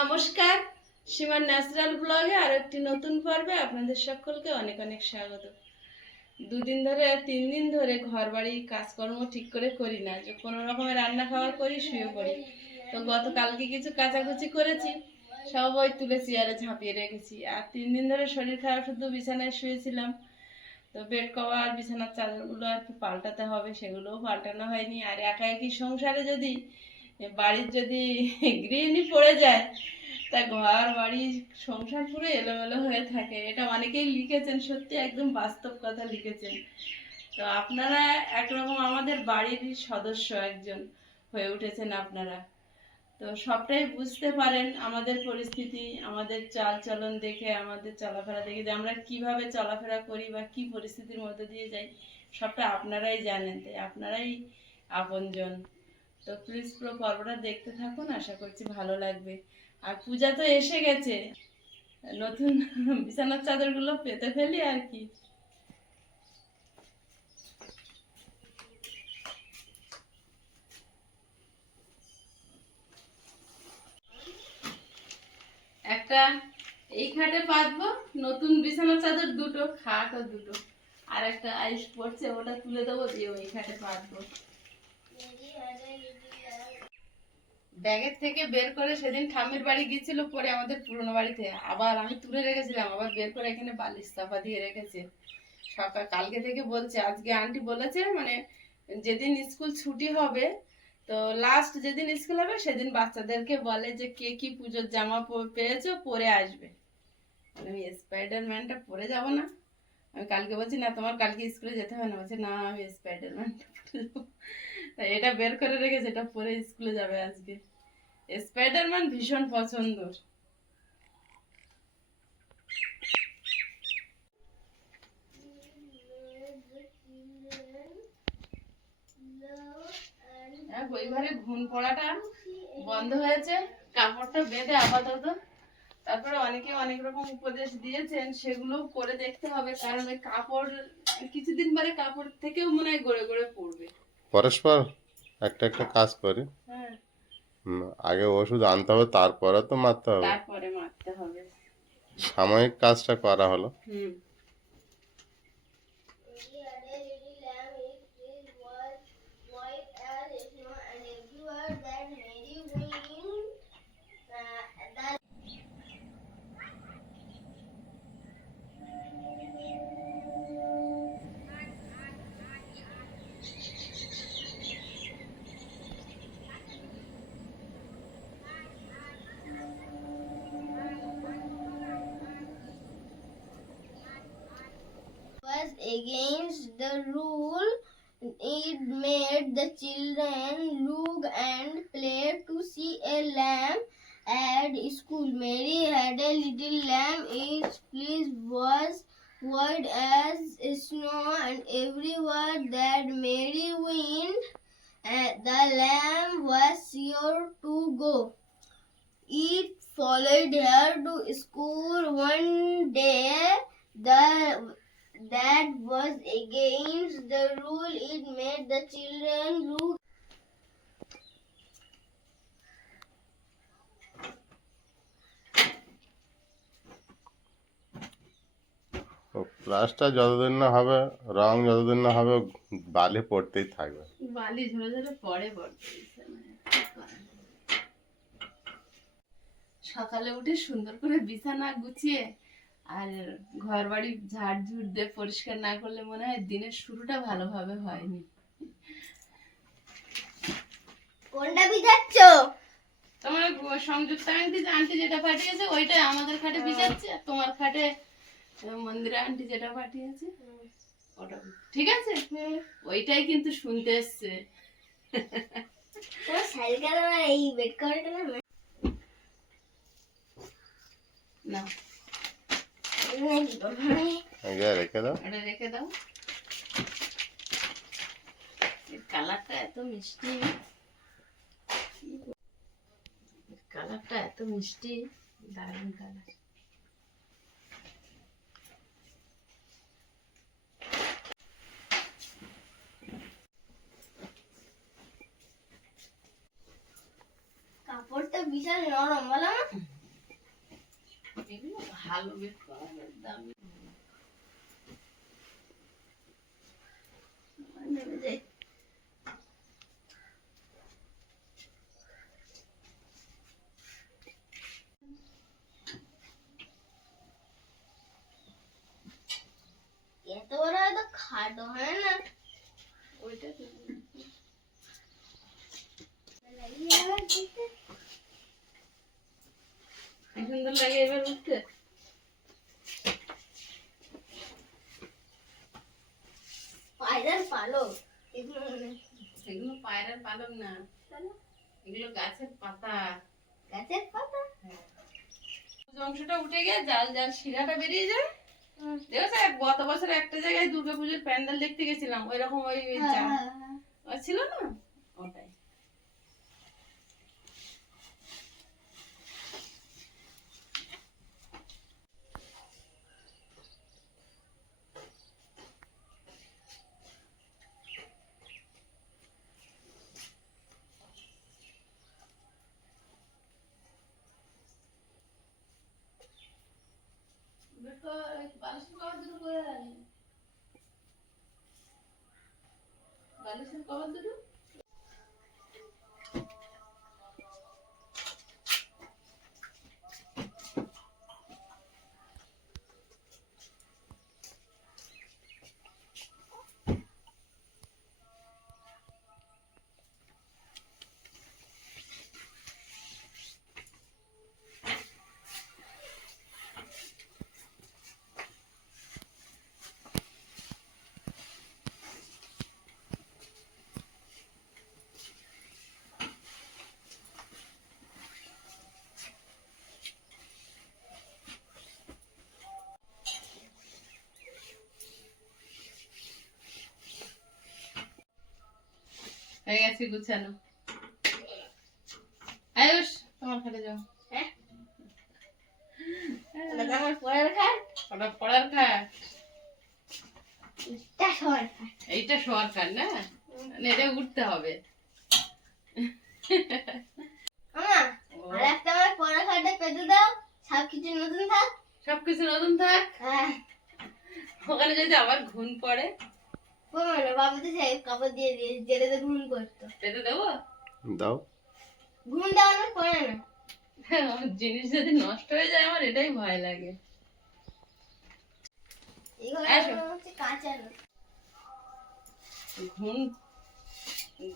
নমস্কার, সীমার ন্যাচারাল ব্লগে আর একটি নতুন পর্বে আপনাদের সকলকে অনেক অনেক স্বাগত। 3 দিন ধরে ঘর বাড়ি কাজকর্ম ঠিক করে করি না, যে কোনো রকমের রান্না খাওয়া করি, শুয়ে পড়ি। তো গতকালকে কিছু কাচাকুচি করেছি, সব ওই তুলে চেয়ারে ঝাঁপিয়ে রেখেছি। আর 3 দিন ধরে শরীর খারাপ, শুধু বিছানায় শুয়েছিলাম। তো বেড কভার, বিছানার চাদরগুলো আর কি পাল্টাতে হবে, সেগুলোও পাল্টানো হয়নি। আর একা একই সংসারে যদি বাড়ির যদি গৃহিণী পড়ে যায়, তা ঘর বাড়ি সংসার পুরো এলোমেলো হয়ে থাকে। এটা অনেকেই লিখেছেন, সত্যি একদম বাস্তব কথা লিখেছেন। তো আপনারা একরকম আমাদের বাড়ির সদস্য একজন হয়ে উঠেছেন আপনারা। তো সবটাই বুঝতে পারেন আমাদের পরিস্থিতি, আমাদের চাল চলন দেখে, আমাদের চলাফেরা দেখে, যে আমরা কিভাবে চলাফেরা করি বা কি পরিস্থিতির মধ্যে দিয়ে যাই, সবটা আপনারাই জানেন। তাই আপনারাই আপনজন। তো প্লিজ পুরো পর্বটা দেখতে থাকুন, আশা করছি ভালো লাগবে। আর পূজা তো এসে গেছে, নতুন বিছানার চাদরগুলো পেতে ফেলি আর কি। একটা এই খাটে পাতবো, নতুন বিছানার চাদর দুটো, খাটও দুটো, আর একটা আইস পড়ছে, ওটা তুলে দেবো, দিয়ে ওই খাটে পাতবো। ব্যাগের থেকে বের করে সেদিন ঠাম্মির বাড়ি গিয়েছিল, পরে আমাদের পুরনো বাড়িতে আবার আমি তুলে রেখেছিলাম, আবার বের করে এখানে বালিশ চাপা দিয়ে রেখেছে। সকাল কালকে থেকে বলছে, আজকে আন্টি বলেছে মানে যেদিন স্কুল ছুটি হবে, তো লাস্ট যেদিন স্কুল হবে সেদিন বাচ্চাদেরকে বলে যে কে কি পুজোর জামা পেয়েছো পরে আসবে। আমি স্পাইডারম্যানটা পরে যাব না। আমি কালকে বলছি, না তোমার কালকে স্কুলে যেতে হবে না। বলছে না, আমি স্পাইডারম্যানটা পরে যাবো। তাই এটা বের করে রেখেছে, এটা পরে স্কুলে যাবে আজকে। স্পাইডারম্যান ভীষণ পছন্দ। ওই ঘরে ঘুম পড়াটা বন্ধ হয়েছে, কাপড়টা বেঁধে আপাতত। তারপরে অনেকে অনেক রকম উপদেশ দিয়েছেন, সেগুলো করে দেখতে হবে, কারণ ওই কাপড় কিছুদিন পরে কাপড় থেকেও মনে হয় গড়ে গড়ে পড়বে। পরস্পর একটা একটা কাজ করি। হ্যাঁ, আগে ওষুধ আনতে হবে, তারপরে তো মারতে হবে। তারপরে মারতে হবে। সাময়িক কাজটা করা হলো। হুম। Was against the rule. It made the children look and play to see a lamb at school. Mary had a little lamb. Its fleece was white as snow, and everywhere that Mary went, the lamb was sure to go. It followed her to school one day. That was against the rule. It made the children look. Plaster যতদিন না হবে, রং যতদিন না হবে, বালি পড়তেই থাকবে। বালি ঝরে ঝরে পড়ে পড়তে। সকালে উঠে সুন্দর করে বিছানা গুছিয়ে আর ঘর বাড়ি ঝাড়ঝুড় দিয়ে পরিষ্কার না করলে মনে হয় দিনের শুরুটা ভালোভাবে হয়নি। কোনটা বিছাচ্ছ? তোমার সংযুক্ত আন্টি যেটা পাঠিয়েছে ওইটাই আমাদের খাটে বিছাচ্ছে, আর তোমার খাটে মন্দিরা আন্টি যেটা পাঠিয়েছে ওটা ঠিক আছে। ওইটাই কিন্তু শুনতে এসছে। এই বেড কভারটা না, রেখে দাও। এটা রেখে দাও। কালারটা এত মিষ্টি, কালারটা এত মিষ্টি, দারুণ কালার। কাপড়টা বিশাল নরম, বলো না? এগুলো ভালো বেশ কমের দামি নেমে যাই। এত বড় হয়তো খাটো হয় না। ওইটা তো কি সুন্দর লাগে এবার উঠতে। পায়রার পালক এগুলো এগুলো পায়রার পালক না, এগুলো গাছের পাতা। গাছের পাতা। অংশটা উঠে গিয়ে জাল জাল শিরাটা বেরিয়ে যায়। দেখেছো গত বছর একটা জায়গায় দুর্গাপুজোর প্যান্ডেল দেখতে গেছিলাম, ওই রকম ওই জাল ছিল না ওটাই। বালিশের কভার দুটো হয়ে গেছে গুছানো। আয়ুষ তোমার খাটে যাও। ওটা আমার পরের খাট। ওটা পড়ার খাট, এটা সবার খাট। এইটা শোয়ার খাট না, এটা উঠতে হবে। আমা আর একটা আমার পরের খাটে পেতে দাও, সব কিছু নতুন থাক। সবকিছু নতুন থাক, হ্যাঁ ওখানে যদি আবার ঘুম পড়ে না বাবা তো সেই কাপড় দিয়ে দিয়ে যেটাতে ঘুম করতো। পেতে দেবো। দাও। ঘুম দেওয়ানো পড়ে না। আমার জিনিস যদি নষ্ট হয়ে যায় আমার এটাই ভয় লাগে। এই ঘরে আসো। হচ্ছে কাঁচা না। ঘুম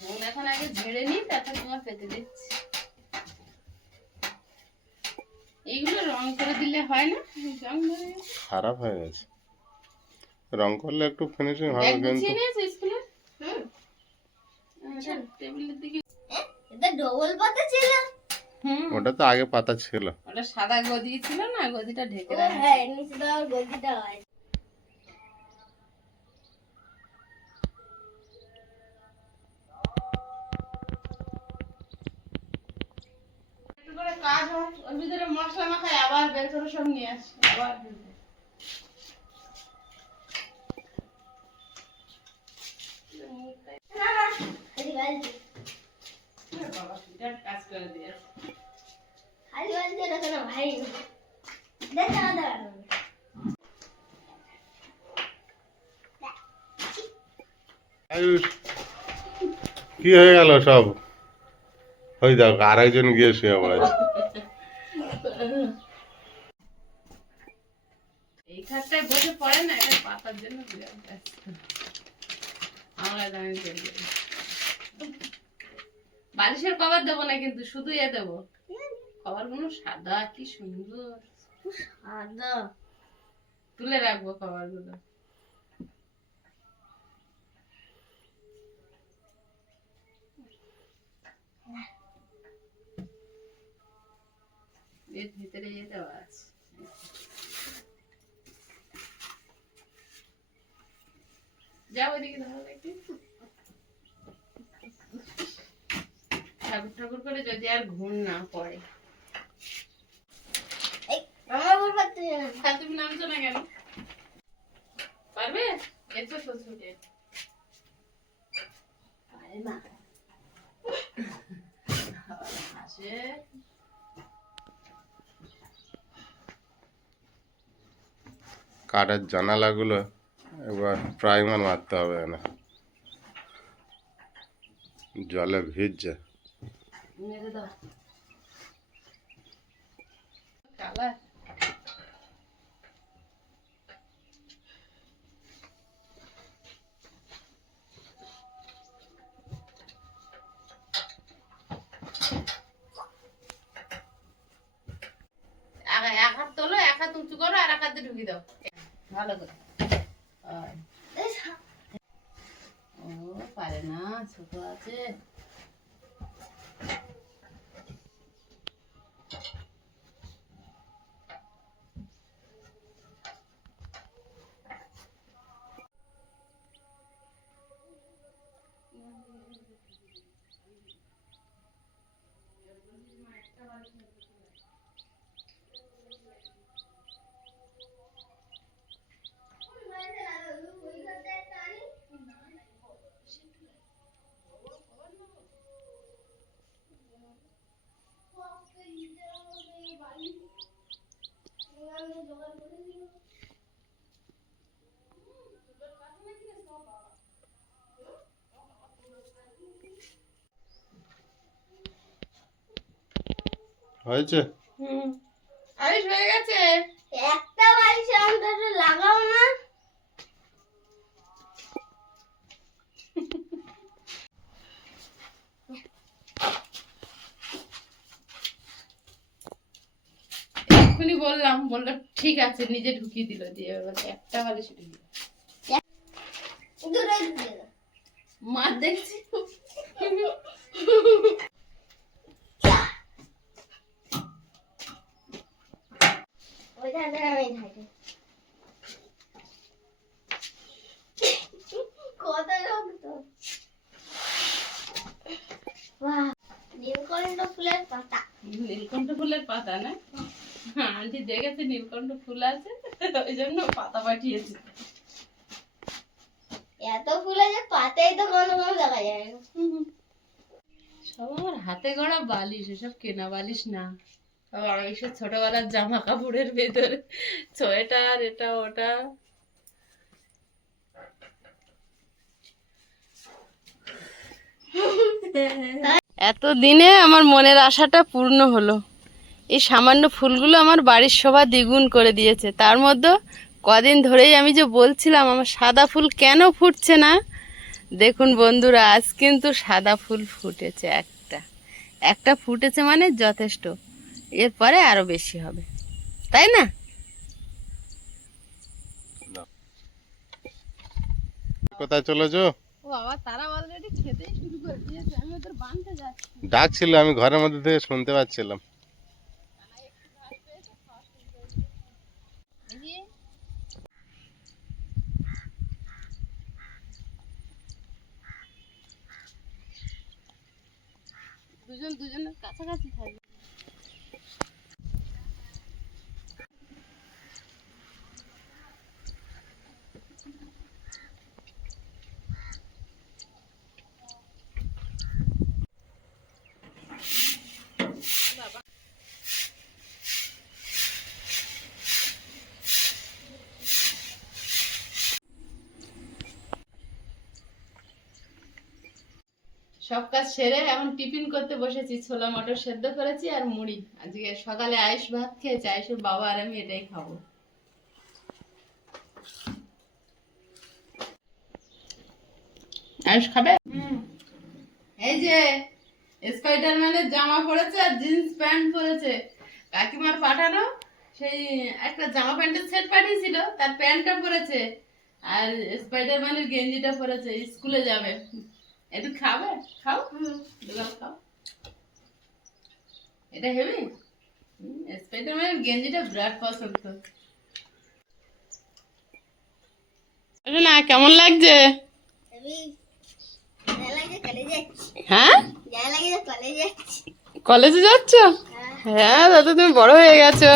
ঘুম এখন আগে ঝেড়ে নিই, তারপর তোমার পেতে দিচ্ছি। এইগুলো রং করে দিলে হয় না, রং ধরে গেছে। খারাপ হয়ে গেছে, রং করলে একটু ফিনিশিং হবে ব্যাগ কিন্তু গুছিয়ে নিয়েছো স্কুলে? হুম টেবিলের দিকে। এটা ডবল পাতা ছিল। ওটা তো আগে পাতা ছিল। ওটা সাদা গদি ছিল না, গদিটা ঢেকে ও রাখা হ্যাঁ নিচে দেওয়ার গদিটা হয়। একটু করে কাজ হয়, ওর ভিতরে মশলা মাখায় আবার বের করে সব নিয়ে আসি আবার ঢুকে। না না খালি বালতি বাবা বিরাট কাজ করে দিয়েছে। খালি বালতি রাখো না ভাই। দেখা না দাঁড়া আয়ুষ, কি হয়ে গেল সব? ওই দেখো আর একজন গিয়ে শুয়ে পড়েছে। এই খাটটায় বসে পড়ে না, এটা পাতার জন্য বিরাট ব্যস্ত। আমরা জানি বালিশের কভার দেবো না কিন্তু, শুধু এ দেবো। কভার গুলো সাদা কি সুন্দর, সাদা। তুলে রাখবো কভার গুলো। এর ভিতরে ইয়ে দেওয়া আছে। যাও ওইদিকে ধরো দেখি। ঠাকুর ঠাকুর করে যদি আর ঘুম না পড়ে। এই আমার উপর পারতে না। তাহলে তুমি নামছো না কেন? পারবে? এসো শ্বশুরে। পারে না। হাসে। কাঠের জানালাগুলো একবার প্রাইমার মারতে হবে না, জলে ভিজছে। মেরে দাও কালার। এক হাত তোলো, এক হাত উঁচু করো আর এক হাতে ঢুকিয়ে দাও ভালো করে। ও পারে না, ছোট আছে। হয়েছে? আয়ুষ হয়ে গেছে। একটা বালিশ অন্তত লাগাও না। এক্ষুনি বললাম, বললো ঠিক আছে, নিজে ঢুকিয়ে দিল, দিয়ে এবার একটা বালিশ উঠে দিল। দূরে দিয়ে দাও। মা দেখছি ওইখানে আমি থাকি। কত শক্ত! বাহ, নীলকণ্ঠ ফুলের পাতা। নীলকণ্ঠ ফুলের পাতা না? আন্টি দেখেছে নীলকণ্ঠ ফুল আছে, ওই জন্য পাতা পাঠিয়েছে। এত ফুল আছে, পাতাই তো কোনো কোনো দেখা যায় না। সব আমার হাতে গড়া বালিশ, এসব কেনা বালিশ না। আবার এইসব ছোটবেলার জামা কাপড়ের ভেতরে সোয়েটার, এটা ওটা। এতদিনে আমার মনের আশাটা পূর্ণ হলো। এই সামান্য ফুলগুলো আমার বাড়ির শোভা দ্বিগুণ করে দিয়েছে। তার মধ্যে কদিন ধরেই আমি যে বলছিলাম আমার সাদা ফুল কেন ফুটছে না, দেখুন বন্ধুরা, আজ কিন্তু সাদা ফুল ফুটেছে। একটা একটা ফুটেছে মানে যথেষ্ট, এরপরে আরো বেশি হবে, তাই না? কোথায় চলেছো? ও বাবা, তারা অলরেডি খেতেই শুরু করে দিয়েছে, আমি ওদের বাঁধতে যাচ্ছি। ডাকছিল, আমি ঘরের মধ্যে থেকে শুনতে পাচ্ছিলাম। দুজন দুজনের কাছাকাছি থাকবে। সব কাজ সেরে এখন টিফিন করতে বসেছি। ছোলা মটর সেদ্ধ করেছি আর মুড়ি। আজকে সকালে আয়ুষ ভাত খেয়েছে, আয়ুষের বাবা আর আমি এটাই খাবো। আয়ুষ খাবে? এই যে স্পাইডারম্যানের জামা পরেছে আর জিন্স প্যান্ট পরেছে। কাকিমার পাঠানো সেই একটা জামা প্যান্টের সেট পাঠিয়েছিল, তার প্যান্টটা পরেছে আর স্পাইডারম্যানের গেঞ্জিটা পরেছে। স্কুলে যাবে। একটু খাবে? খাও, দুগাল খাও। এটা হেবি। স্পাইডারম্যানের গেঞ্জিটা বিরাট পছন্দ। না, কেমন লাগছে? আমি যা লাগে কলেজে যাচ্ছি। হ্যাঁ, যা লাগে কলেজে যাচ্ছি। কলেজে যাচ্ছ? হ্যাঁ। হ্যাঁ দাদা, তুমি বড় হয়ে গেছো।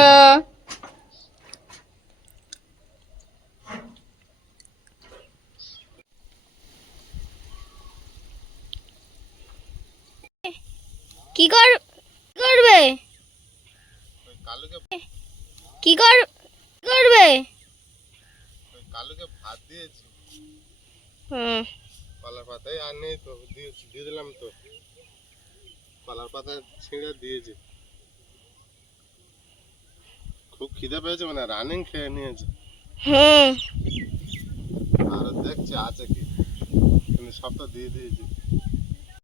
কি করবে? কি করবে? কালুকে ভাত দিয়েছি হুম কলার পাতায়, আর নেই তো, দিয়ে দিলাম তো, কলার পাতা ছিঁড়ে দিয়েছি। খুব খিদে পেয়েছে, মানে রানিং খেয়ে নিয়েছে। হুম আরো দেখছি আছে কি, কিন্তু সব তো দিয়ে দিয়েছি।